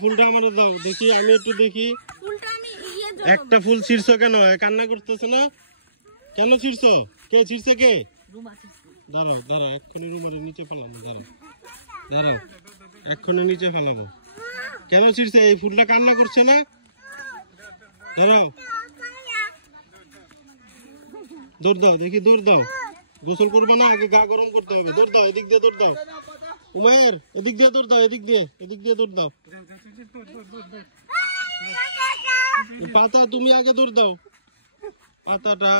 ফুলটা আমার দাও দেখি, আমি একটু দেখি। একটা ফুল ছিঁড়ছো কেন? কান্না করতেছে না কেন? ছিঁড়ছো কে? ছিঁড়ছে কে? দাঁড়াও দাঁড়াও, এক্ষুনি রুমালের নিচে ফেলাবো। দাঁড়াও দাঁড়াও, এক্ষুনি নিচে ফেলাবো। কেন ছিঁড়ছে? এই ফুলটা কান্না করছে না? দাঁড়াও, দৌড় দাও দেখি, দৌড় দাও। গোসল করবে না, আগে গা গরম করতে হবে। দৌড় দাও, এদিক দিয়ে দৌড় দাও। উমায়ের এদিক দিয়ে দৌড় দাও, এদিক দিয়ে দৌড় দাও। পাতা তুমি আগে দৌড় দাও, পাতাটা।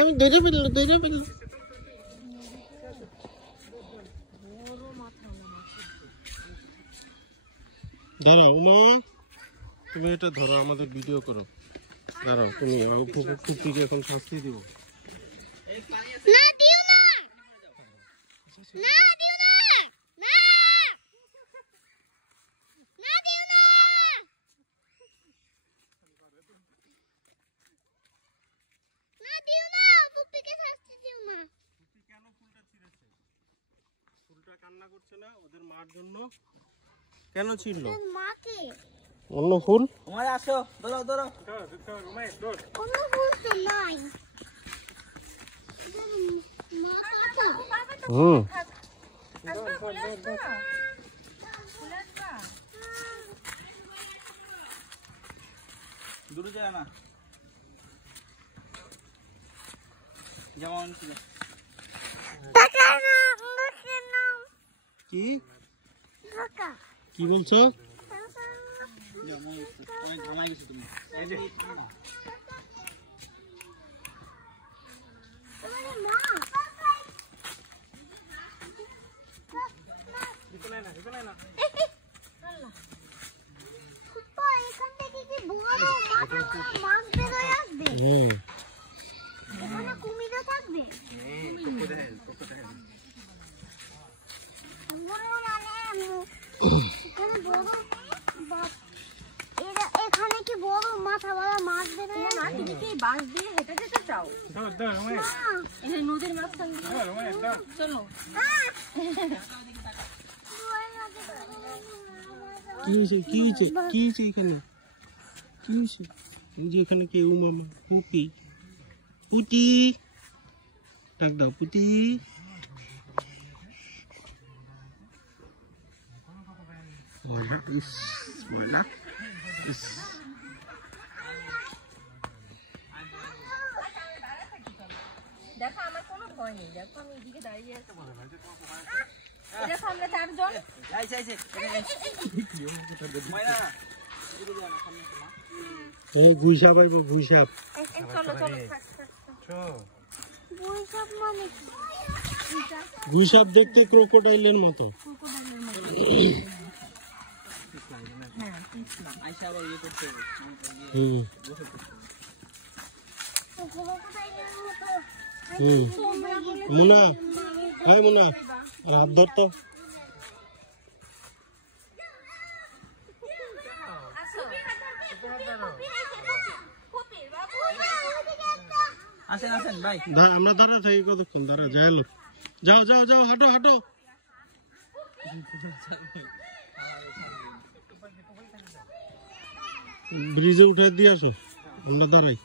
আমি ধরে ফেললাম। দাঁড়াও উমা, তুমি এটা ধরো, আমাদের ভিডিও করো। দাঁড়াও, তুমি ফুপিকে এখন শাস্তি দিব। ফুলটা কান্না করছে না ওদের মার জন্য? কেন ছিল? অন্য ফুল আসো, ধরো ধরো। অন্য ফুল তো নাই। দূরে যায় না যেমন ছিল। কি কি বলছো? এখানে কি বড় মাথা বড় মাছ দেবে না? তুমি কি বাঁশ দিয়ে হেঁটে যেতে চাও? নদীর মাঝখান চলো। কি এখানে? কি এখানে কেউ? মামা পুপি, পুটি ডাক দাও, পুটি। দেখো আমার কোনো ভয় নেই, দেখো আমি এদিকে দাঁড়িয়ে আছি। দেখো আমরা চারজন। গুইসাপ আইব, গুইসাপ। চলো চলো। গুইসাপ দেখতে ক্রোকোডাইলের মতো। মুনা, হাই মুনা, আর হাত ধর তো। আমরা দাঁড়া থাকি কতক্ষণ? দাঁড়া যাই, যাও যাও যাও, হাঁটো হাঁটো। ব্রিজে উঠে দিয়ে আসো, আমরা দাঁড়াই।